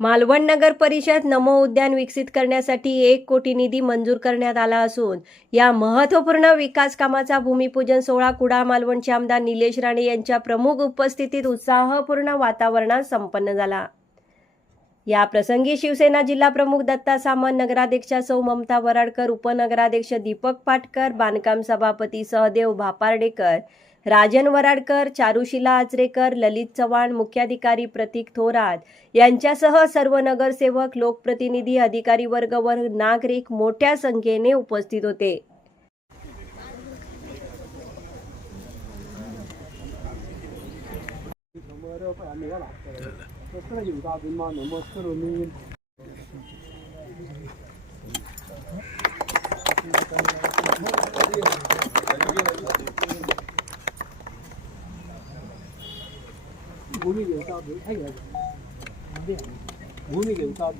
मालवण नगर परिषद नमो उद्यान विकसित करण्यासाठी 1 कोटी निधी मंजूर करण्यात आला असून या महत्त्वपूर्ण विकास कामाचा भूमिपूजन सोहळा कुडाळ मालवणचे आमदार निलेश राणे यांच्या प्रमुख उपस्थितीत उत्साहपूर्ण वातावरणात संपन्न झाला। या प्रसंगी शिवसेना जिल्हा प्रमुख दत्ता सामंत, नगराध्यक्षा सौ ममता वराडकर, उपनगराध्यक्ष दीपक पाटकर, बांधकाम सभापती सहदेव भापार्डेकर, राजन वराडकर, चारुशिला आचरेकर, ललित चव्हाण, मुख्याधिकारी प्रतीक थोरात यांच्यासह सर्व नगरसेवक, लोकप्रतिनिधी, अधिकारी वर्ग व नागरिक मोठ्या संख्येने उपस्थित होते। भूमि देवता भूमि देवता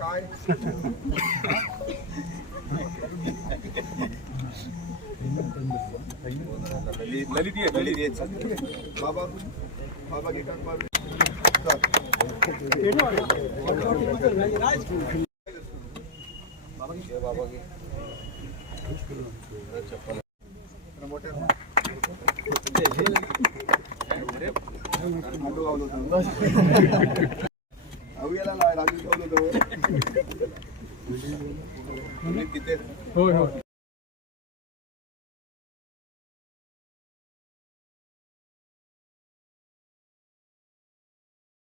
काय ललित बाबा बाबा के काम बाबा की मोठे लागू